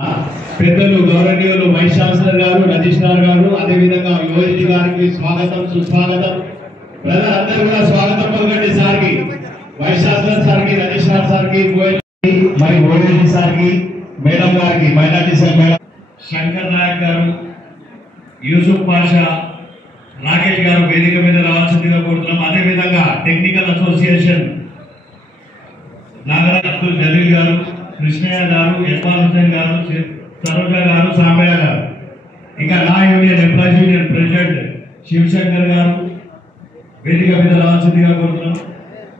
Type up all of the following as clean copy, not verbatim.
పెద్దలు గౌరవనీయులు vice chancellor గారు రజిస్ట్రార్ గారు అదేవిధంగా యోజీ గారికి స్వాగతం సుస్వాగతం. ప్రజలందరూ కూడా స్వాగతం పలకండి సార్కి, వైస్ ఛాన్సలర్ సార్కి, రజిస్ట్రార్ సార్కి, మరి ఓఎల్జీ సార్కి, మేడం గారికి, minority cell madam Shankar Naik గారు, యూసుఫ్ పాషా, రాకేష్ గారు వేదిక మీద రావాల్సిందిగా కోరుతున్నాం. అదేవిధంగా టెక్నికల్ అసోసియేషన్ నాగరాజ్ అబ్దుల్ జలీల్ గారు, కృష్ణయ్య గారు, ఇర్ఫాన్ హుసేన్ గారు, సరోజ గారు, సాంబయ్య గారు, ఇంకా నా union employees union president Shivashankar గారు వేదిక మీద రావాల్సిందిగా కోరుతున్నాం.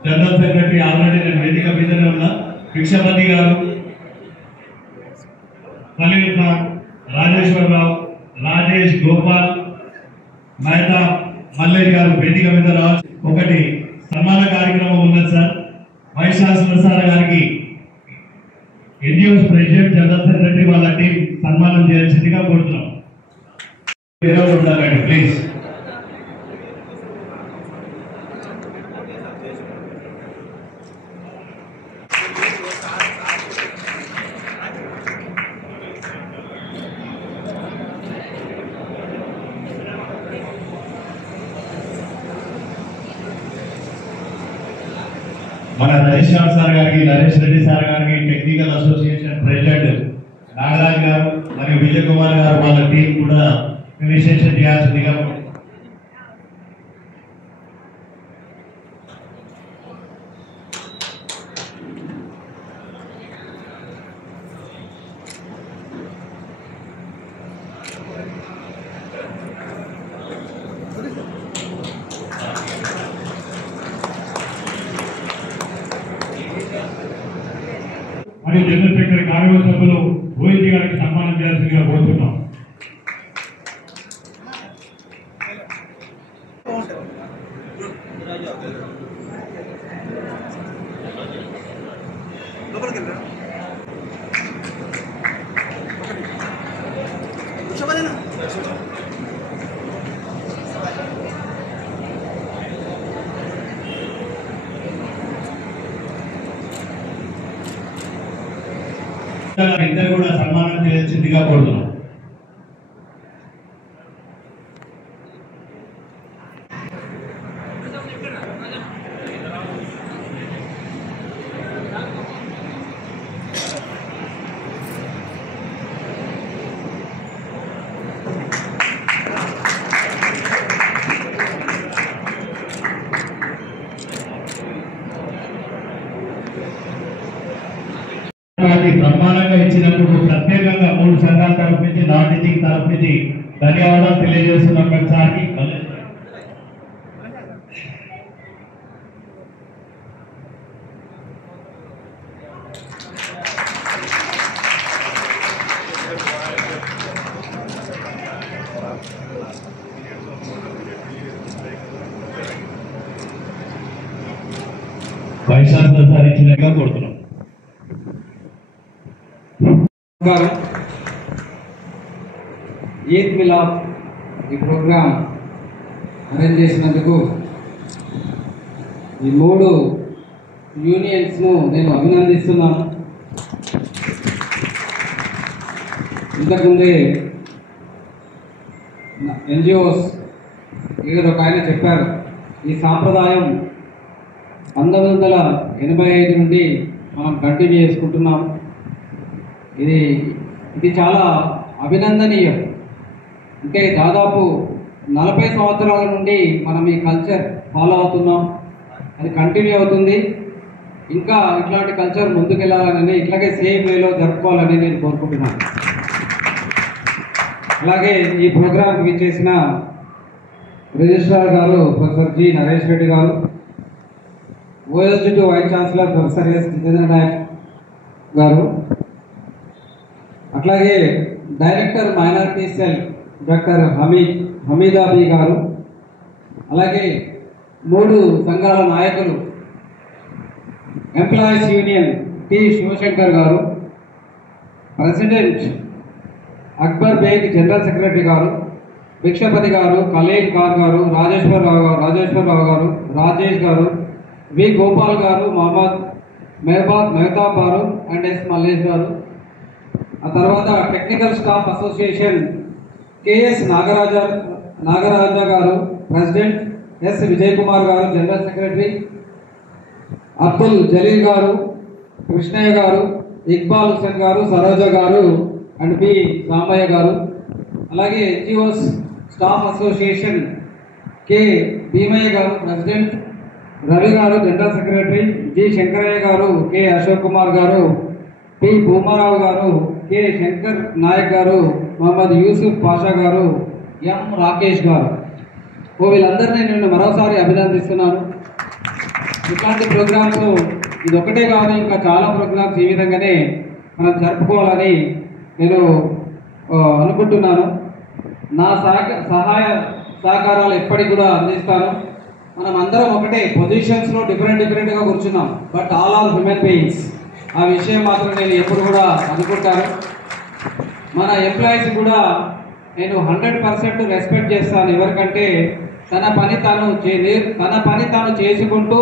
జనరల్ సెక్రటరీ ఆల్రెడీ నేను వేదిక మీదనే ఉన్నా, భిక్షపతి గారు, ఖలీల్ ఖాన్, రాజేశ్వరరావు, రాజేష్, గోపాల్, మెహతా, మల్లేష్ గారు వేదిక మీద రావాలి. ఒకటి సన్మాన కార్యక్రమం ఉన్నది సార్. వైస్ ఛాన్సలర్ సార్ గారికి ఎన్జిఓస్ ప్రెసిడెంట్ జనరల్ సెక్రటరీ వాళ్ళ టీం సన్మానం చేయాల్సిందిగా కోరుతున్నాం. ఉండాలండి ప్లీజ్. మన రజిస్ట్రార్ సార్ గారికి, నరేష్ రెడ్డి సార్ గారికి, టెక్నికల్ అసోసియేషన్ ప్రెసిడెంట్ నాగరాజ్ గారు మరియు విజయ్ కుమార్ గారు వాళ్ళ టీం కూడా ఇనిషియేషన్ చేయాల్సిందిగా. మరియు జనరల్ సెక్రటరీ కార్యవర్గ సభ్యులు ఓఎల్జీ గారికి సన్మానం చేయాల్సిందిగా కోరుతున్నాం. ఇద్దరు కూడా సన్మానం చేయాల్సిందిగా కోరుతున్నాం. బ్రహ్మాండంగా ఇచ్చినప్పుడు ప్రత్యేకంగా 3 సంఘాల తరఫు నుంచి, నాటికి తరఫు నుంచి ధన్యవాదాలు తెలియజేస్తున్నాం సార్కి. వైస్ ఛాన్సలర్ సార్ ఇచ్చినట్టుగా కోరుతున్నాం. ఈద్ మిలాద్ ఈ ప్రోగ్రాం అరేంజ్ చేసినందుకు ఈ 3 యూనియన్స్ను నేను అభినందిస్తున్నాను. ఇంతకుముందే ఎన్జిఓస్ ఒక ఆయన చెప్పారు, ఈ సాంప్రదాయం 1985 నుండి మనం కంటిన్యూ చేసుకుంటున్నాం. ఇది చాలా అభినందనీయం. అంటే దాదాపు 40 సంవత్సరాల నుండి మనం ఈ కల్చర్ ఫాలో అవుతున్నాం, అది కంటిన్యూ అవుతుంది. ఇంకా ఇట్లాంటి కల్చర్ ముందుకెళ్ళాలని, ఇట్లాగే సేమ్ వేలో జరుపుకోవాలని నేను కోరుకుంటున్నాను. అలాగే ఈ ప్రోగ్రాంకి విచ్చేసిన రిజిస్ట్రార్ గారు ప్రొఫెసర్ జి నరేష్ రెడ్డి గారు, OSD to vice chancellor professor S Jitendra Naik గారు, అట్లాగే director minority cell doctor Hamidabi గారు, అలాగే 3 సంఘాల నాయకులు ఎంప్లాయీస్ యూనియన్ టి శివశంకర్ గారు, president Akbar Baig, general secretary గారు, భిక్షపతి గారు, ఖలీల్ ఖాన్ గారు, రాజేశ్వరరావు గారు, రాజేష్ గారు, వి గోపాల్ గారు, మహమ్మద్ మెహతాబ్ గారు అండ్ ఎస్ మల్లేష్ గారు, ఆ తర్వాత technical staff association KS Nagaraja గారు ప్రెసిడెంట్, ఎస్ విజయ్ కుమార్ గారు జనరల్ సెక్రటరీ, అబ్దుల్ జలీల్ గారు, కృష్ణయ్య గారు, ఇక్బాల్ హుసేన్ గారు, సరోజ గారు అండ్ బి సాంబయ్య గారు. అలాగే NGOs staff association K Bheemaiah గారు ప్రెసిడెంట్, రవి గారు జనరల్ సెక్రటరీ, జి శంకరయ్య గారు, కె అశోక్ కుమార్ గారు, పి భూమారావు గారు, కె శంకర్ నాయక్ గారు, మహమ్మద్ యూసుఫ్ పాషా గారు, ఎం రాకేష్ గారు. వీళ్ళందరినీ నేను మరోసారి అభినందిస్తున్నాను. ఇట్లాంటి ప్రోగ్రామ్స్ ఇది ఒకటే కాదు, ఇంకా చాలా ప్రోగ్రామ్స్ ఈ విధంగానే మనం జరుపుకోవాలని నేను అనుకుంటున్నాను. నా సహాయ సహకారాలు ఎప్పటికి కూడా అందిస్తాను. మనం అందరం ఒకటే పొజిషన్స్లో డిఫరెంట్గా కూర్చున్నాం, but all are human beings. ఆ విషయం మాత్రం నేను ఎప్పుడు కూడా అనుకుంటాను. మన ఎంప్లాయీస్ కూడా నేను 100% రెస్పెక్ట్ చేస్తాను. ఎవరికంటే తన పని తాను చేసుకుంటూ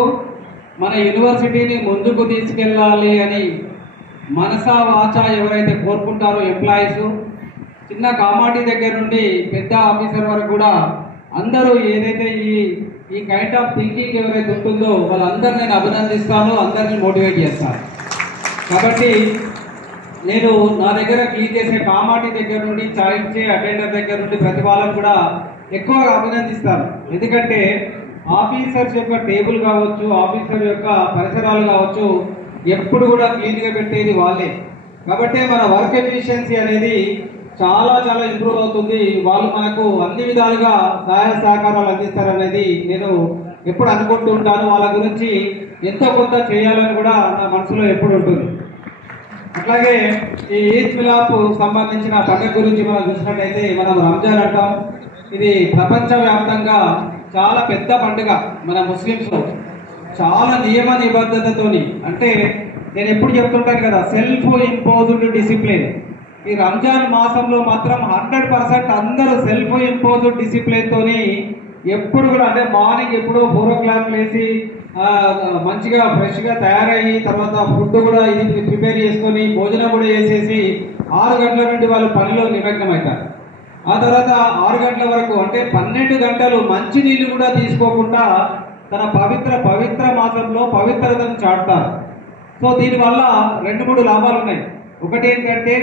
మన యూనివర్సిటీని ముందుకు తీసుకెళ్ళాలి అని మనసా వాచా ఎవరైతే కోరుకుంటారో ఎంప్లాయీస్, చిన్న కామాటి దగ్గర నుండి పెద్ద ఆఫీసర్ వరకు కూడా అందరూ ఏదైతే ఈ కైండ్ ఆఫ్ థింకింగ్ ఎవరైతే ఉంటుందో వాళ్ళందరినీ నేను అభినందిస్తాను, అందరినీ మోటివేట్ చేస్తాను. కాబట్టి నేను నా దగ్గర క్లీన్ చేసే కామాటి దగ్గర నుండి, చాయించే అటెండర్ దగ్గర నుండి ప్రతి వాళ్ళని కూడా ఎక్కువగా అభినందిస్తాను. ఎందుకంటే ఆఫీసర్స్ యొక్క టేబుల్ కావచ్చు, ఆఫీసర్ యొక్క పరిసరాలు కావచ్చు, ఎప్పుడు కూడా క్లీన్గా పెట్టేది వాళ్ళే. కాబట్టి మన వర్క్ ఎఫిషియన్సీ అనేది చాలా ఇంప్రూవ్ అవుతుంది. వాళ్ళు మనకు అన్ని విధాలుగా సహాయ సహకారాలు అందిస్తారనేది నేను ఎప్పుడు అనుకుంటూ ఉంటాను. వాళ్ళ గురించి ఎంతో కొంత చేయాలని కూడా నా మనసులో ఎప్పుడు ఉంటుంది. అట్లాగే ఈ ఈద్ మిలాద్ సంబంధించిన పండుగ గురించి మనం చూసినట్టయితే మనం రంజాన్ అంటాం. ఇది ప్రపంచవ్యాప్తంగా చాలా పెద్ద పండుగ. మన ముస్లిమ్స్లో చాలా నియమ నిబద్ధతతోని, అంటే నేను ఎప్పుడు చెప్తుంటాను కదా, సెల్ఫ్ ఇంపోజ్డ్ డిసిప్లిన్. ఈ రంజాన్ మాసంలో మాత్రం 100% అందరూ సెల్ఫ్ ఇంపోజ్డ్ డిసిప్లిన్ తోని ఎప్పుడు కూడా, అంటే మార్నింగ్ ఎప్పుడో 4 o'clock లేచి మంచిగా ఫ్రెష్గా తయారయ్యి తర్వాత ఫుడ్ కూడా ఇది ప్రిపేర్ చేసుకొని భోజనం కూడా చేసేసి 6 గంటల నుండి వాళ్ళు పనిలో నిమగ్నం అవుతారు. ఆ తర్వాత 6 గంటల వరకు, అంటే 12 గంటలు మంచి నీళ్ళు కూడా తీసుకోకుండా తన పవిత్ర మాసంలో పవిత్రతను చాటుతారు. సో దీనివల్ల 2-3 లాభాలు ఉన్నాయి. ఒకటి ఏంటంటే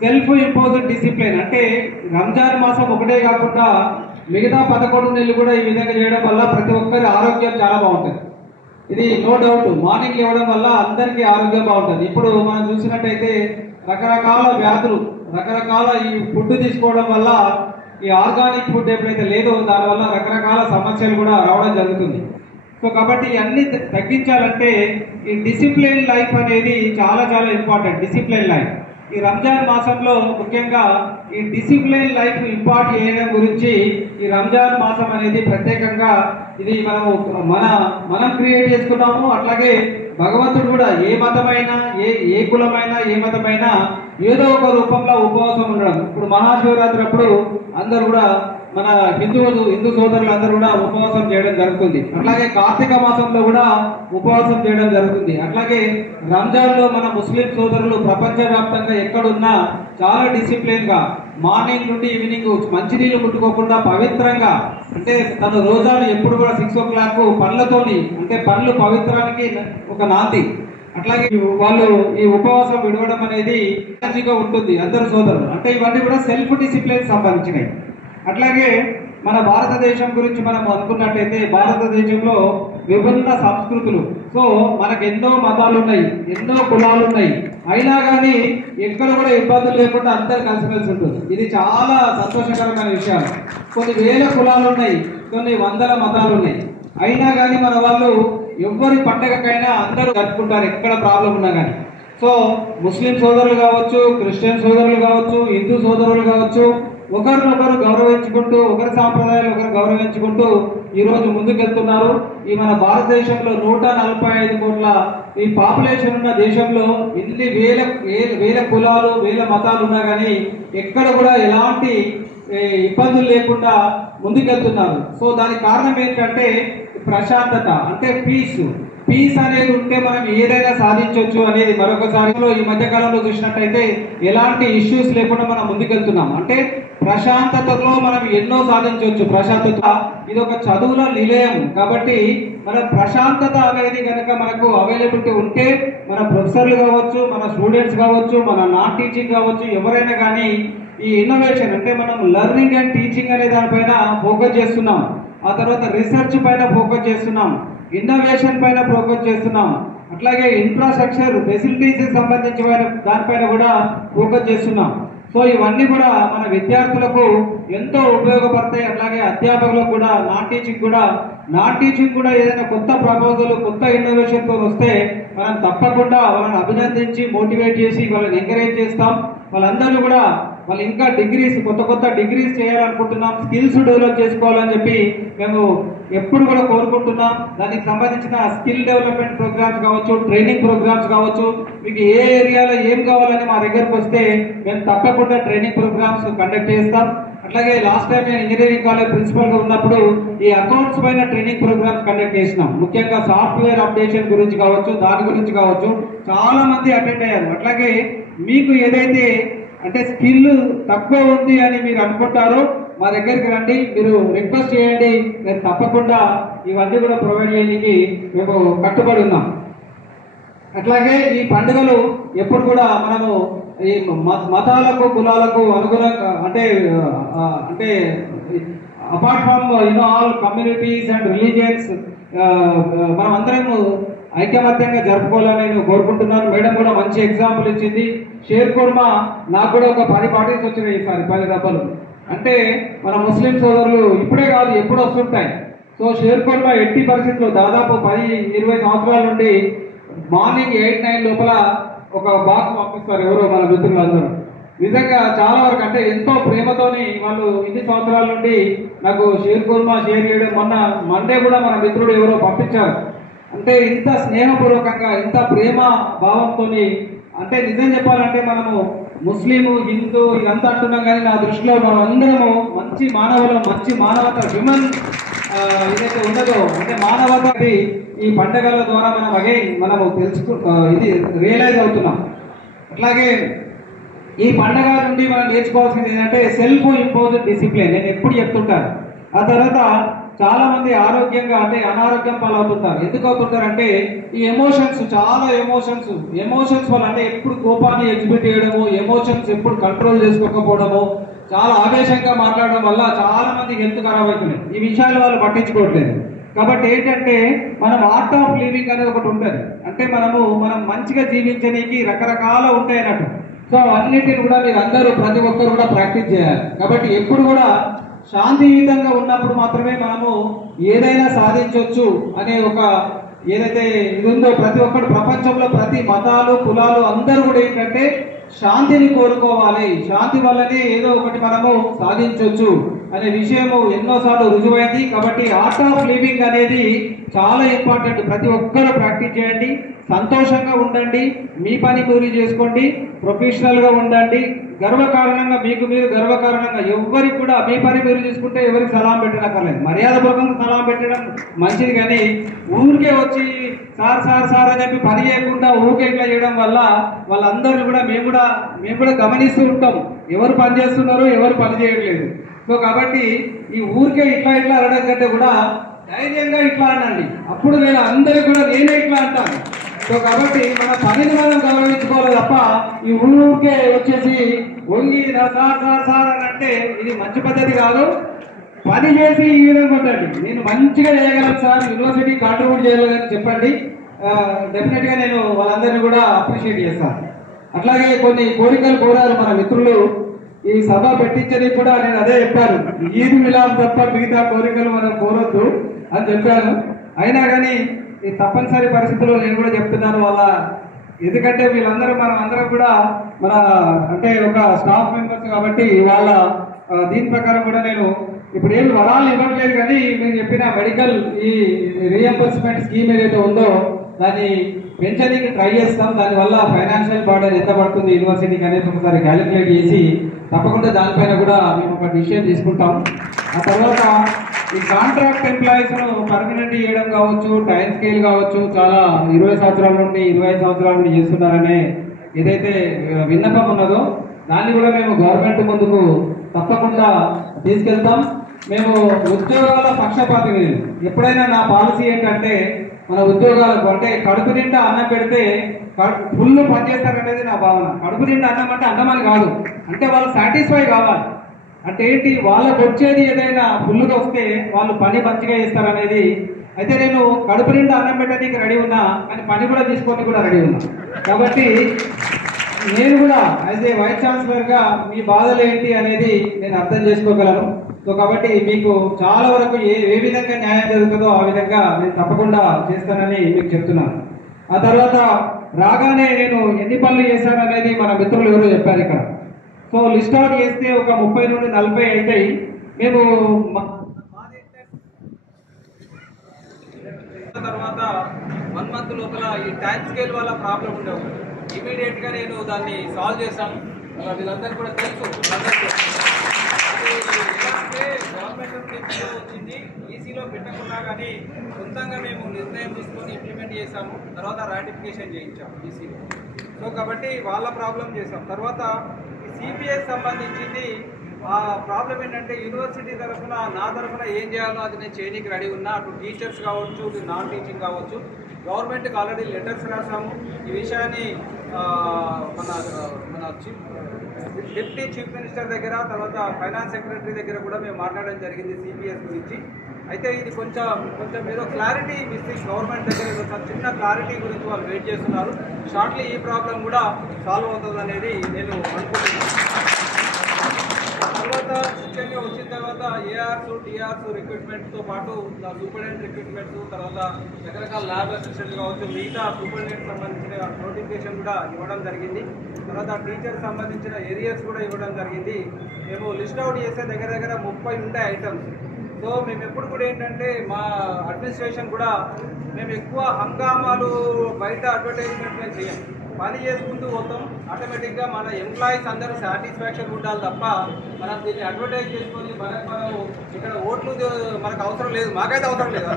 సెల్ఫ్ ఇంపోజ్డ్ డిసిప్లిన్, అంటే రంజాన్ మాసం ఒకటే కాకుండా మిగతా 11 నెలలు కూడా ఈ విధంగా చేయడం వల్ల ప్రతి ఒక్కరి ఆరోగ్యం చాలా బాగుంటుంది. ఇది నో డౌట్. మార్నింగ్ ఇవ్వడం వల్ల అందరికీ ఆరోగ్యం బాగుంటుంది. ఇప్పుడు మనం చూసినట్టయితే రకరకాల వ్యాధులు, రకరకాల ఈ ఫుడ్ తీసుకోవడం వల్ల, ఈ ఆర్గానిక్ ఫుడ్ ఎప్పుడైతే లేదో దానివల్ల రకరకాల సమస్యలు కూడా రావడం జరుగుతుంది. సో కాబట్టి ఇవన్నీ తగ్గించాలంటే ఈ డిసిప్లిన్ లైఫ్ అనేది చాలా ఇంపార్టెంట్. డిసిప్లిన్ లైఫ్ ఈ రంజాన్ మాసంలో ముఖ్యంగా ఈ డిసిప్లిన్ లైఫ్ ఇంపార్ట్ చేయడం గురించి ఈ రంజాన్ మాసం అనేది ప్రత్యేకంగా ఇది మనం క్రియేట్ చేసుకున్నాము. అట్లాగే భగవంతుడు కూడా ఏ మతమైనా, ఏ కులమైనా, ఏ మతమైనా ఏదో ఒక రూపంలో ఉపవాసం ఉండడం. ఇప్పుడు మహాశివరాత్రి అప్పుడు అందరూ కూడా మన హిందూ సోదరులు అందరూ కూడా ఉపవాసం చేయడం జరుగుతుంది. అట్లాగే కార్తీక మాసంలో కూడా ఉపవాసం చేయడం జరుగుతుంది. అట్లాగే రంజాన్లో మన ముస్లిం సోదరులు ప్రపంచవ్యాప్తంగా ఎక్కడున్నా చాలా డిసిప్లిన్ గా మార్నింగ్ నుండి ఈవినింగ్ మంచినీళ్ళు ముట్టుకోకుండా పవిత్రంగా, అంటే తన రోజాలు ఎప్పుడు కూడా 6 o'clock పండ్లతోని, అంటే పండ్లు పవిత్రానికి ఒక నాంది. అట్లాగే వాళ్ళు ఈ ఉపవాసం విడవడం అనేది ఎనర్జీగా ఉంటుంది అందరు సోదరులు. అంటే ఇవన్నీ కూడా సెల్ఫ్ డిసిప్లిన్ సంబంధించినవి. అట్లాగే మన భారతదేశం గురించి మనం అనుకున్నట్టయితే భారతదేశంలో విభిన్న సంస్కృతులు. సో మనకు ఎన్నో మతాలు ఉన్నాయి, ఎన్నో కులాలు ఉన్నాయి. అయినా కానీ ఎక్కడ కూడా ఇబ్బందులు లేకుండా అందరు కలిసిమెలిసి ఉంటుంది. ఇది చాలా సంతోషకరమైన విషయాలు. కొన్ని వేల కులాలు ఉన్నాయి, కొన్ని వందల మతాలు ఉన్నాయి. అయినా కానీ మన వాళ్ళు ఎవరి పండగకైనా అందరూ జరుపుకుంటారు, ఎక్కడ ప్రాబ్లం ఉన్నా కానీ. సో ముస్లిం సోదరులు కావచ్చు, క్రిస్టియన్ సోదరులు కావచ్చు, హిందూ సోదరులు కావచ్చు, ఒకరినొకరు గౌరవించుకుంటూ, ఒకరి సాంప్రదాయాలు ఒకరు గౌరవించుకుంటూ ఈరోజు ముందుకెళ్తున్నారు. ఈ మన భారతదేశంలో 145 కోట్ల ఈ పాపులేషన్ ఉన్న దేశంలో ఇన్ని వేల కులాలు, వేల మతాలు ఉన్నా కానీ ఎక్కడ కూడా ఎలాంటి ఇబ్బందులు లేకుండా ముందుకెళ్తున్నారు. సో దానికి కారణం ఏంటంటే ప్రశాంతత, అంటే పీస్. పీస్ అనేది ఉంటే మనం ఏదైనా సాధించవచ్చు అనేది మరొకసారి ఈ మధ్య కాలంలో చూసినట్టయితే ఎలాంటి ఇష్యూస్ లేకుండా మనం ముందుకెళ్తున్నాం. అంటే ప్రశాంతతలో మనం ఎన్నో సాధించవచ్చు. ప్రశాంతత ఇది ఒక చదువుల నిలయం కాబట్టి మన ప్రశాంతత అనేది కనుక మనకు అవైలబిలిటీ ఉంటే మన ప్రొఫెసర్లు కావచ్చు, మన స్టూడెంట్స్ కావచ్చు, మన నాన్ టీచింగ్ కావచ్చు, ఎవరైనా కానీ ఈ ఇన్నోవేషన్ అంటే మనం లెర్నింగ్ అండ్ టీచింగ్ అనే దానిపైన ఫోకస్ చేస్తున్నాం. ఆ తర్వాత రీసెర్చ్ పైన ఫోకస్ చేస్తున్నాం, ఇన్నోవేషన్ పైన ఫోకస్ చేస్తున్నాం. అట్లాగే ఇన్ఫ్రాస్ట్రక్చర్ ఫెసిలిటీస్ సంబంధించిన దానిపైన కూడా ఫోకస్ చేస్తున్నాం. సో ఇవన్నీ కూడా మన విద్యార్థులకు ఎంతో ఉపయోగపడతాయి. అట్లాగే అధ్యాపకులకు కూడా నాన్ టీచింగ్ కూడా ఏదైనా కొత్త ప్రపోజల్, కొత్త ఇన్నోవేషన్ తో వస్తే మనం తప్పకుండా వాళ్ళని అభినందించి మోటివేట్ చేసి వాళ్ళని ఎంకరేజ్ చేస్తాం. వాళ్ళందరూ కూడా వాళ్ళు ఇంకా డిగ్రీస్ కొత్త డిగ్రీస్ చేయాలనుకుంటున్నాం, స్కిల్స్ డెవలప్ చేసుకోవాలని చెప్పి మేము ఎప్పుడు కూడా కోరుకుంటున్నాం. దానికి సంబంధించిన స్కిల్ డెవలప్మెంట్ ప్రోగ్రామ్స్ కావచ్చు, ట్రైనింగ్ ప్రోగ్రామ్స్ కావచ్చు, మీకు ఏ ఏరియాలో ఏం కావాలని మా దగ్గరకు వస్తే మేము తప్పకుండా ట్రైనింగ్ ప్రోగ్రామ్స్ కండక్ట్ చేస్తాం. అట్లాగే లాస్ట్ టైం నేను ఇంజనీరింగ్ కాలేజ్ ప్రిన్సిపల్ గా ఉన్నప్పుడు ఈ అకౌంట్స్ పైన ట్రైనింగ్ ప్రోగ్రామ్స్ కండక్ట్ చేసినాం. ముఖ్యంగా సాఫ్ట్వేర్ అప్డేషన్ గురించి కావచ్చు, దాని గురించి కావచ్చు, చాలా మంది అటెండ్ అయ్యారు. అట్లాగే మీకు ఏదైతే అంటే స్కిల్ తక్కువ ఉంది అని మీరు అనుకుంటారో మా దగ్గరికి రండి, మీరు రిక్వెస్ట్ చేయండి, నేను తప్పకుండా ఇవన్నీ కూడా ప్రొవైడ్ చేయడానికి మేము కట్టుబడి ఉన్నాం. అట్లాగే ఈ పండుగలు ఎప్పుడు కూడా మనము ఈ మతాలకు కులాలకు అనుగుణంగా అంటే apart from all communities and religions మనం అందరం ఐకమత్యంగా జరుపుకోవాలని నేను కోరుకుంటున్నాను. మేడం కూడా మంచి ఎగ్జాంపుల్ ఇచ్చింది. షేర్ కుర్మా నాకు కూడా ఒక 10 పార్టీస్ వచ్చినాయి ఈసారి, 10 డబ్బాలు. అంటే మన ముస్లిం సోదరులు ఇప్పుడే కాదు ఎప్పుడు వస్తుంటాయి. సో షేర్ కుర్మా ఎట్టి పరిస్థితుల్లో దాదాపు 10-20 సంవత్సరాల నుండి మార్నింగ్ 8-9 లోపల ఒక బాక్స్ పంపిస్తారు ఎవరో మన మిత్రులందరూ. నిజంగా చాలా వరకు అంటే ఎంతో ప్రేమతోని వాళ్ళు ఇన్ని సంవత్సరాల నుండి నాకు షేర్ కుర్మా షేర్ చేయడం. మొన్న మండే కూడా మన మిత్రుడు ఎవరో పంపించారు. అంటే ఇంత స్నేహపూర్వకంగా, ఇంత ప్రేమ భావంతో, అంటే నిజం చెప్పాలంటే మనము ముస్లిము, హిందూ ఇదంతా అంటున్నాం కానీ నా దృష్టిలో మనం అందరము మంచి మానవత హ్యూమన్ ఏదైతే ఉన్నదో అంటే మానవత ఈ పండుగల ద్వారా మనము ఇది రియలైజ్ అవుతున్నాం. అట్లాగే ఈ పండుగ నుండి మనం నేర్చుకోవాల్సింది ఏంటంటే సెల్ఫ్ ఇంపోజ్డ్ డిసిప్లిన్. నేను ఎప్పుడు చెప్తుంటాను. ఆ తర్వాత చాలా మంది ఆరోగ్యంగా అంటే అనారోగ్యం పాలవుతుంటారు. ఎందుకు అవుతుంటారు అంటే ఈ చాలా ఎమోషన్స్ వల్ల అంటే ఎప్పుడు కోపాన్ని ఎగ్జిబిట్ చేయడము, ఎమోషన్స్ ఎప్పుడు కంట్రోల్ చేసుకోకపోవడము, చాలా ఆవేశంగా మాట్లాడడం వల్ల చాలా మంది హెల్త్ ఖరాబ్ అవుతున్నాయి. ఈ విషయాలు వాళ్ళు పట్టించుకోవట్లేదు. కాబట్టి ఏంటంటే మనం ఆర్ట్ ఆఫ్ లివింగ్ అనేది ఒకటి ఉంటుంది. అంటే మనం మంచిగా జీవించడానికి రకరకాల ఉంటాయి అన్నట్టు. సో అన్నిటిని కూడా మీరు అందరూ ప్రతి ఒక్కరు కూడా ప్రాక్టీస్ చేయాలి. కాబట్టి ఎప్పుడు కూడా శాంతియుతంగా ఉన్నప్పుడు మాత్రమే మనము ఏదైనా సాధించవచ్చు అనే ఒక ఏదైతే ఇది ఉందో, ప్రతి ఒక్కరు ప్రపంచంలో ప్రతి మతాలు కులాలు అందరూ కూడా ఏంటంటే శాంతిని కోరుకోవాలి. శాంతి వల్లనే ఏదో ఒకటి మనము సాధించవచ్చు అనే విషయము ఎన్నోసార్లు రుజువైంది. కాబట్టి ఆర్ట్ ఆఫ్ లివింగ్ అనేది చాలా ఇంపార్టెంట్. ప్రతి ఒక్కరూ ప్రాక్టీస్ చేయండి, సంతోషంగా ఉండండి, మీ పని మీరు చేసుకోండి, ప్రొఫెషనల్గా ఉండండి, గర్వకారణంగా మీకు మీరు గర్వకారణంగా ఎవరికి కూడా మీ పని మీరు చూసుకుంటే ఎవరికి సలాం పెట్టనక్కర్లేదు. మర్యాదపూర్వకంగా సలాం పెట్టడం మంచిది, కానీ ఊరికే వచ్చి సార్ అని చెప్పి పని చేయకుండా ఊరికే ఇట్లా చేయడం వల్ల వాళ్ళందరినీ కూడా మేము కూడా గమనిస్తూ ఉంటాం, ఎవరు పని చేస్తున్నారో ఎవరు పని చేయట్లేదు. సో కాబట్టి ఈ ఊరికే ఇట్లా అనడం కంటే కూడా ధైర్యంగా ఇట్లా అనండి. అప్పుడు నేను అందరికీ కూడా నేనే ఇట్లా అంటాను. సో కాబట్టి మన పనిని మనం గౌరవించుకోవాలి తప్ప ఈ ఊరికే వచ్చేసి వంగి సార్ అని అంటే ఇది మంచి పద్ధతి కాదు. పని చేసి ఈ విధంగా ఉండండి, నేను మంచిగా చేయగలను సార్, యూనివర్సిటీ కాంట్రిబ్యూట్ చేయగలని చెప్పండి. డెఫినెట్గా నేను వాళ్ళందరినీ కూడా అప్రిషియేట్ చేస్తాను. అట్లాగే కొన్ని కోరికలు కోరారు మన మిత్రులు. ఈ సభ పెట్టించని కూడా నేను అదే చెప్పాను, ఈద్ మిలాద్ తప్ప మిగతా కోరికలు మనం కోరొద్దు అని చెప్పాను. అయినా కానీ ఈ తప్పనిసరి పరిస్థితుల్లో నేను కూడా చెప్తున్నాను ఎందుకంటే వీళ్ళందరూ మనం అందరం కూడా మన అంటే ఒక స్టాఫ్ మెంబర్స్ కాబట్టి వాళ్ళ దీని ప్రకారం కూడా నేను ఇప్పుడు ఏమి వరాలు ఇవ్వట్లేదు, కానీ మీరు చెప్పిన మెడికల్ ఈ రీఎంబర్స్మెంట్ స్కీమ్ ఏదైతే ఉందో దాన్ని పెంచడానికి ట్రై చేస్తాం. దానివల్ల ఫైనాన్షియల్ బర్డెన్ ఎంత పడుతుంది యూనివర్సిటీకి అనేది ఒకసారి క్యాలిక్యులేట్ చేసి తప్పకుండా దానిపైన కూడా మేము ఒక డిసిషన్ తీసుకుంటాం. ఆ తర్వాత ఈ కాంట్రాక్ట్ ఎంప్లాయీస్ను పర్మనెంట్ చేయడం కావచ్చు, టైం స్కేల్ కావచ్చు, చాలా 20 సంవత్సరాల నుండి 25 సంవత్సరాల నుండి చేస్తున్నారనే ఏదైతే విన్నపం ఉన్నదో దాన్ని కూడా మేము గవర్నమెంట్ ముందుకు తప్పకుండా తీసుకెళ్తాం. మేము ఉద్యోగాల పక్షపాతి. ఎప్పుడైనా నా పాలసీ ఏంటంటే మన ఉద్యోగాలకు అంటే కడుపు నిండా అన్నం పెడితే ఫుల్ పనిచేస్తారనేది నా భావన. కడుపు నిండా అన్నం అంటే అన్నమని కాదు, అంటే వాళ్ళు సాటిస్ఫై కావాలి. అంటే ఏంటి, వాళ్ళకు వచ్చేది ఏదైనా ఫుల్గా వస్తే వాళ్ళు పని మంచిగా చేస్తారనేది. అయితే నేను కడుపు నిండా అన్నం పెట్టడానికి రెడీ ఉన్నా, కానీ పని కూడా తీసుకొని కూడా రెడీ ఉన్నా. కాబట్టి నేను కూడా యాజ్ ఏ వైస్ ఛాన్సలర్గా మీ బాధలు ఏంటి అనేది నేను అర్థం చేసుకోగలను. సో కాబట్టి మీకు చాలా వరకు ఏ విధంగా న్యాయం జరుగుతుందో ఆ విధంగా నేను తప్పకుండా చేస్తానని మీకు చెప్తున్నాను. ఆ తర్వాత రాగానే నేను ఎన్ని పనులు చేశాను అనేది మన మిత్రులు ఎవరో చెప్పారు ఇక్కడ. సో లిస్ట్ అవుట్ చేస్తే ఒక 30 నుండి 40 అవుతాయి. మేము తర్వాత 1 మంత్ లోపల ఈ ట్యాక్స్ స్కేల్ వల్ల ప్రాబ్లం ఉండవు. ఇమీడియట్ గా నేను దాన్ని సాల్వ్ చేశాను. వీళ్ళందరికీ కూడా తెలుసు. గవర్నమెంట్ నుండి ఈసీలో వచ్చింది, ఈసీలో పెట్టకుండా కానీ సొంతంగా మేము నిర్ణయం తీసుకొని ఇంప్లిమెంట్ చేసాము. తర్వాత రాటిఫికేషన్ చేయించాము ఈసీలో. సో కాబట్టి వాళ్ళ ప్రాబ్లం చేసాం. తర్వాత సిపిఎస్ సంబంధించింది ఆ ప్రాబ్లం ఏంటంటే యూనివర్సిటీ తరఫున నా తరఫున ఏం చేయాలో అది నేను చేయడానికి రెడీ ఉన్నా. అటు టీచర్స్ కావచ్చు, ఇటు నాన్ టీచింగ్ కావచ్చు. గవర్నమెంట్కి ఆల్రెడీ లెటర్స్ రాసాము. ఈ విషయాన్ని మన డిప్యూటీ చీఫ్ మినిస్టర్ దగ్గర, తర్వాత ఫైనాన్స్ సెక్రటరీ దగ్గర కూడా మేము మాట్లాడడం జరిగింది సిపిఎస్ గురించి. అయితే ఇది కొంచెం ఏదో క్లారిటీ మిస్సింగ్ గవర్నమెంట్ దగ్గర, చిన్న క్లారిటీ గురించి వాళ్ళు వెయిట్ చేస్తున్నారు. షార్ట్లీ ఈ ప్రాబ్లం కూడా సాల్వ్ అవుతుంది అనేది నేను అనుకుంటున్నాను. తర్వాత ముఖ్యంగా వచ్చిన తర్వాత ఏఆర్స్, టీఆర్స్ రిక్రూట్మెంట్తో పాటు సూపరింటెండెంట్ రిక్రూట్మెంట్స్, తర్వాత రకరకాల ల్యాబ్ అసిస్టెంట్ కావచ్చు, మిగతా సూపరింటెండెంట్ సంబంధించిన నోటిఫికేషన్ కూడా ఇవ్వడం జరిగింది. తర్వాత టీచర్ సంబంధించిన ఏరియాస్ కూడా ఇవ్వడం జరిగింది. మేము లిస్ట్ అవుట్ చేసే దగ్గర 30 ఉంటాయి ఐటమ్స్. సో మేము ఎప్పుడు కూడా ఏంటంటే మా అడ్మినిస్ట్రేషన్ కూడా మేము ఎక్కువ హంగామాలు బయట అడ్వర్టైజ్మెంట్ మేము చేయం. పని చేసుకుంటూ పోతాం. ఆటోమేటిక్గా మన ఎంప్లాయీస్ అందరూ సాటిస్ఫాక్షన్ ఉండాలి తప్ప మనం దీన్ని అడ్వర్టైజ్ చేసుకొని మనం ఇక్కడ ఓట్లు మనకు అవసరం లేదు, మాకైతే అవసరం లేదు.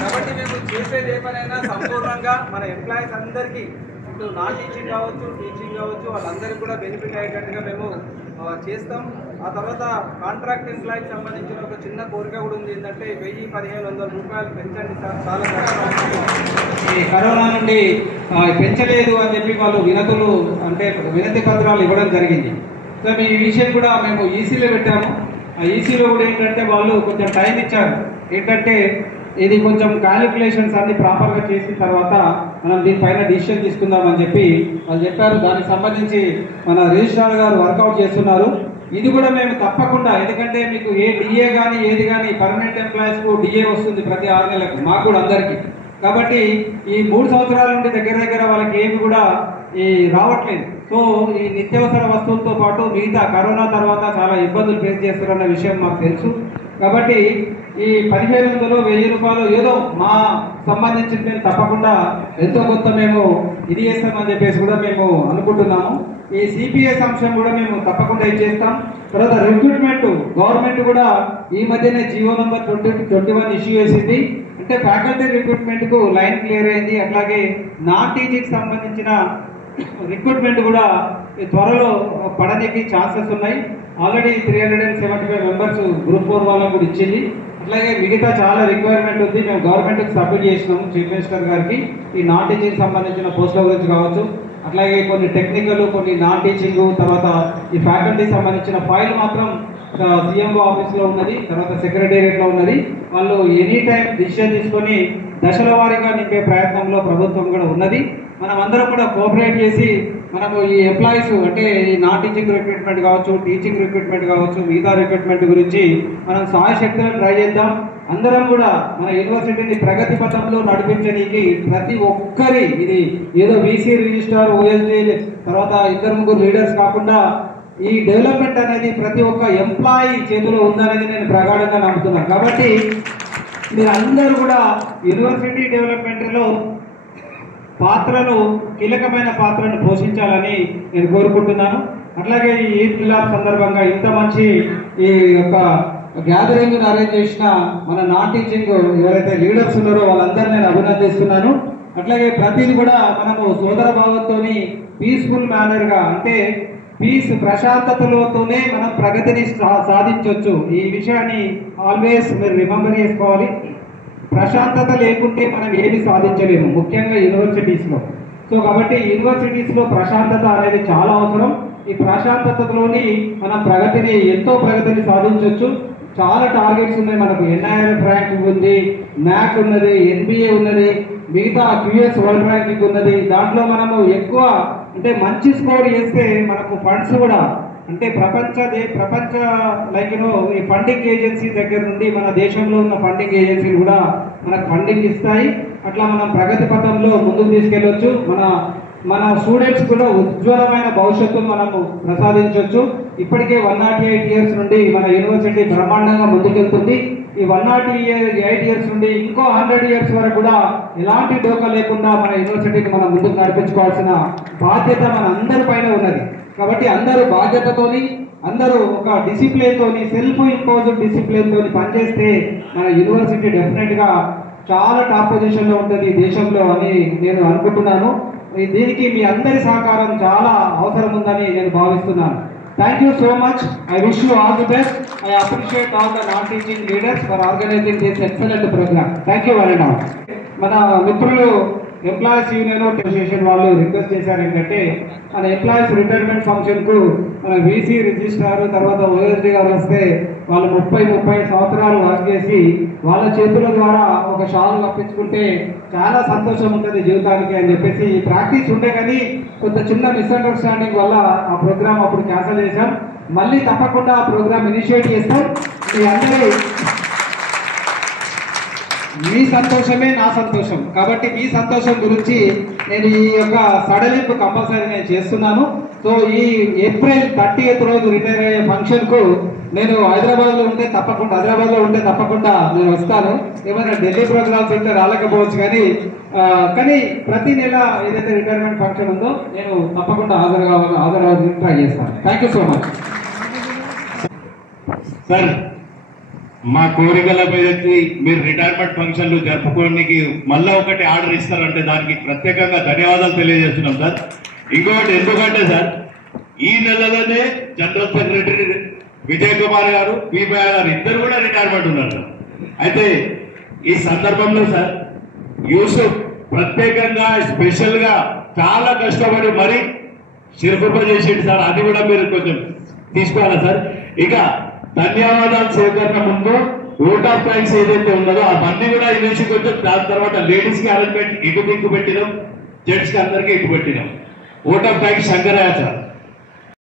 కాబట్టి మేము చేసేది ఏ పనైనా సంపూర్ణంగా మన ఎంప్లాయీస్ అందరికీ, ఇటు నాన్ టీచింగ్ కావచ్చు, టీచింగ్ కావచ్చు, వాళ్ళందరికీ కూడా బెనిఫిట్ అయ్యేటట్టుగా మేము చేస్తాం. ఆ తర్వాత కాంట్రాక్ట్ ఎంప్లాయీకి సంబంధించిన ఒక చిన్న కోరిక కూడా ఉంది. ఏంటంటే 1000-1500 రూపాయలు పెంచండి సార్, చాలా ఈ కరోనా నుండి పెంచలేదు అని చెప్పి వాళ్ళు వినతి పత్రాలు ఇవ్వడం జరిగింది. సో ఈ విషయం కూడా మేము ఈసీలో పెట్టాము. ఆ ఈసీలో కూడా ఏంటంటే వాళ్ళు కొంచెం టైం ఇచ్చారు. ఏంటంటే ఇది కొంచెం క్యాలిక్యులేషన్స్ అన్ని ప్రాపర్గా చేసిన తర్వాత మనం దీనిపైన డిసిషన్ తీసుకుందామని చెప్పి వాళ్ళు చెప్పారు. దానికి సంబంధించి మన రిజిస్ట్రార్ గారు వర్కౌట్ చేస్తున్నారు. ఇది కూడా మేము తప్పకుండా, ఎందుకంటే మీకు ఏ డిఏ కానీ ఏది కానీ పర్మనెంట్ ఎంప్లాయీస్కు డిఏ వస్తుంది ప్రతి 6 నెలలకు, మాకు కూడా అందరికీ. కాబట్టి ఈ 3 సంవత్సరాల నుండి దగ్గర వాళ్ళకి ఏమి కూడా ఈ రావట్లేదు. సో ఈ నిత్యావసర వస్తువులతో పాటు మిగతా కరోనా తర్వాత చాలా ఇబ్బందులు ఫేస్ చేస్తారన్న విషయం మాకు తెలుసు. కాబట్టి ఈ 1500 1000 రూపాయలు ఏదో మా సంబంధించింది మేము తప్పకుండా ఎంతో కొంత మేము ఇది చేస్తామని చెప్పేసి కూడా మేము అనుకుంటున్నాము. ఈ సిపిఎస్ అంశం కూడా మేము తప్పకుండా ఇచ్చేస్తాం. తర్వాత రిక్రూట్మెంట్ గవర్నమెంట్ కూడా ఈ మధ్యనే జీవో నంబర్ 21 ఇష్యూ చేసింది. అంటే ఫ్యాకల్టీ రిక్రూట్మెంట్కు లైన్ క్లియర్ అయింది. అట్లాగే నాన్ టీచింగ్కి సంబంధించిన రిక్రూట్మెంట్ కూడా త్వరలో పడడానికి ఛాన్సెస్ ఉన్నాయి. ఆల్రెడీ 375 మెంబర్స్ గ్రూప్ 4 వాళ్ళకు కూడా ఇచ్చింది. అట్లాగే మిగతా చాలా రిక్వైర్మెంట్ ఉంది. మేము గవర్నమెంట్కి సబ్మిట్ చేసినాము చీఫ్ మినిస్టర్ గారికి. ఈ నాన్ టీచింగ్ సంబంధించిన పోస్టుల గురించి కావచ్చు, అట్లాగే కొన్ని టెక్నికల్, కొన్ని నాన్ టీచింగ్, తర్వాత ఈ ఫ్యాకల్టీ సంబంధించిన ఫైల్ మాత్రం సీఎంఓ ఆఫీస్లో ఉన్నది, తర్వాత సెక్రటేరియట్లో ఉన్నది. వాళ్ళు ఎనీ టైం డిసిషన్ తీసుకొని దశల వారీగా నింపే ప్రయత్నంలో ప్రభుత్వం కూడా ఉన్నది. మనం అందరం కూడా కోఆపరేట్ చేసి మనము ఈ ఎంప్లాయీస్ అంటే ఈ నాన్ టీచింగ్ రిక్రూట్మెంట్ కావచ్చు, టీచింగ్ రిక్రూట్మెంట్ కావచ్చు, మిగతా రిక్రూట్మెంట్ గురించి మనం సాయశక్తులను ట్రై చేద్దాం. అందరం కూడా మన యూనివర్సిటీని ప్రగతి పథంలో నడిపించడానికి ప్రతి ఒక్కరి, ఇది ఏదో వీసీ రిజిస్ట్రార్, ఓఎస్డీ, తర్వాత 2-3 లీడర్స్ కాకుండా ఈ డెవలప్మెంట్ అనేది ప్రతి ఒక్క ఎంప్లాయీ చేతిలో ఉందనేది నేను ప్రగాఢంగా నమ్ముతున్నాను. కాబట్టి మీరు అందరూ కూడా యూనివర్సిటీ డెవలప్మెంట్లో కీలకమైన పాత్రను పోషించాలని నేను కోరుకుంటున్నాను. అట్లాగే ఈ ఈద్ మిలాద్ సందర్భంగా ఇంత మంచి ఈ యొక్క గ్యాదరింగ్ అరేంజ్ చేసిన మన నాన్ టీచింగ్ ఎవరైతే లీడర్స్ ఉన్నారో వాళ్ళందరూ నేను అభినందిస్తున్నాను. అట్లాగే ప్రతిది కూడా మనము సోదర భావంతో పీస్ఫుల్ మేనర్గా, అంటే పీస్ ప్రశాంతతలతోనే మనం ప్రగతిని సాధించవచ్చు. ఈ విషయాన్ని ఆల్వేస్ మీరు రిమెంబర్ చేసుకోవాలి. ప్రశాంతత లేకుంటే మనం ఏమి సాధించలేము, ముఖ్యంగా యూనివర్సిటీస్లో. సో కాబట్టి యూనివర్సిటీస్లో ప్రశాంతత అనేది చాలా అవసరం. ఈ ప్రశాంతతలోని మనం ఎంతో ప్రగతిని సాధించవచ్చు. చాలా టార్గెట్స్ ఉన్నాయి మనకు. ఎన్ఐఆర్ఎఫ్ ర్యాంకింగ్ ఉంది, న్యాక్ ఉన్నది, ఎన్బిఏ ఉన్నది, మిగతా క్యూఎస్ వరల్డ్ ర్యాంకింగ్ ఉన్నది. దాంట్లో మనము ఎక్కువ అంటే మంచి స్కోర్ చేస్తే మనకు ఫండ్స్ కూడా, అంటే ప్రపంచ ఈ ఫండింగ్ ఏజెన్సీ దగ్గర నుండి మన దేశంలో ఉన్న ఫండింగ్ ఏజెన్సీలు కూడా మనకు ఫండింగ్ ఇస్తాయి. అట్లా మనం ప్రగతి పథంలో ముందుకు తీసుకెళ్ళవచ్చు. మన స్టూడెంట్స్ కూడా ఉజ్వలమైన భవిష్యత్తును మనము ప్రసాదించవచ్చు. ఇప్పటికే 108 ఇయర్స్ నుండి మన యూనివర్సిటీ బ్రహ్మాండంగా ముందుకెళ్తుంది. ఈ 108 ఇయర్స్ నుండి ఇంకో 100 ఇయర్స్ వరకు కూడా ఎలాంటి డోకా లేకుండా మన యూనివర్సిటీని మనం ముందుకు నడిపించుకోవాల్సిన బాధ్యత మన అందరి పైన ఉన్నది. కాబట్టి అందరూ బాధ్యతతోని, అందరూ ఒక డిసిప్లిన్తోని, సెల్ఫ్ ఇంపోజ్డ్ డిసిప్లిన్తోని పనిచేస్తే మన యూనివర్సిటీ డెఫినెట్గా చాలా టాప్ పొజిషన్లో ఉంటుంది దేశంలో అని నేను అనుకుంటున్నాను. దీనికి మీ అందరి సహకారం చాలా అవసరం ఉందని నేను భావిస్తున్నాను. Thank you so much. I wish you all the best. I appreciate all the non teaching leaders for organising this excellent programme. Thank you very much. మన మిత్రులు ఎంప్లాయీస్ యూనియన్ అసోసియేషన్ వాళ్ళు రిక్వెస్ట్ చేశారు ఏంటంటే, మన ఎంప్లాయీస్ రిటైర్మెంట్ ఫంక్షన్కు మన VC registrar తర్వాత OSD గారు వస్తే వాళ్ళు 30 సంవత్సరాలు వర్క్ చేసి వాళ్ళ చేతుల ద్వారా ఒక షాలు కప్పించుకుంటే చాలా సంతోషం ఉంటుంది జీవితానికి అని చెప్పేసి ఈ ప్రాక్టీస్ ఉండే, కానీ కొంత చిన్న మిస్అండర్స్టాండింగ్ వల్ల ఆ ప్రోగ్రామ్ అప్పుడు క్యాన్సిల్ చేశాం. మళ్ళీ తప్పకుండా ఆ ప్రోగ్రామ్ ఇనిషియేట్ చేస్తాం. మీ అందరూ, మీ సంతోషమే నా సంతోషం. కాబట్టి మీ సంతోషం గురించి నేను ఈ యొక్క సడలింపు కంపల్సరీ నేను చేస్తున్నాను. సో ఈ ఏప్రిల్ 30th రోజు రిటైర్ అయ్యే ఫంక్షన్కు నేను హైదరాబాద్లో ఉంటే తప్పకుండా నేను వస్తాను. ఏమైనా ఢిల్లీ ప్రోగ్రామ్స్ ఉంటే రాలేకపోవచ్చు, కానీ ప్రతి నెల ఏదైతే రిటైర్మెంట్ ఫంక్షన్ ఉందో నేను తప్పకుండా హాజరవ్వాలని ట్రై చేస్తాను. Thank you so much sir. మా కోరికల మీదకి మీరు రిటైర్మెంట్ ఫంక్షన్లు జరుపుకోవడానికి మళ్ళా ఒకటి ఆర్డర్ ఇస్తారంటే దానికి ప్రత్యేకంగా ధన్యవాదాలు తెలియజేస్తున్నాం సార్. ఇంకొకటి ఎందుకంటే సార్, ఈ నెలలోనే జనరల్ సెక్రటరీ విజయ్ కుమార్ గారు, పీపీఐ గారు ఇద్దరు కూడా రిటైర్మెంట్ ఉన్నారు సార్. అయితే ఈ సందర్భంలో సార్ యూసుఫ్ ప్రత్యేకంగా స్పెషల్ గా చాలా కష్టపడి మరి శిరకృప చేసేది సార్. అది కూడా మీరు కొంచెం తీసుకోవాలా సార్. ఇక ధన్యవాదాలు సేకరణ ముందు ఓట్ ఆఫ్ థ్యాంక్స్ ఏదైతే ఉన్నదో అవన్నీ కూడా ఇమేసి కొంచెం, దాని తర్వాత లేడీస్ కి అరేంజ్మెంట్ ఇటు దిక్కు పెట్టినాం, జెంట్స్ కి అందరికీ ఇటు పెట్టినాం. Vote of thanks Shankaraiah sir.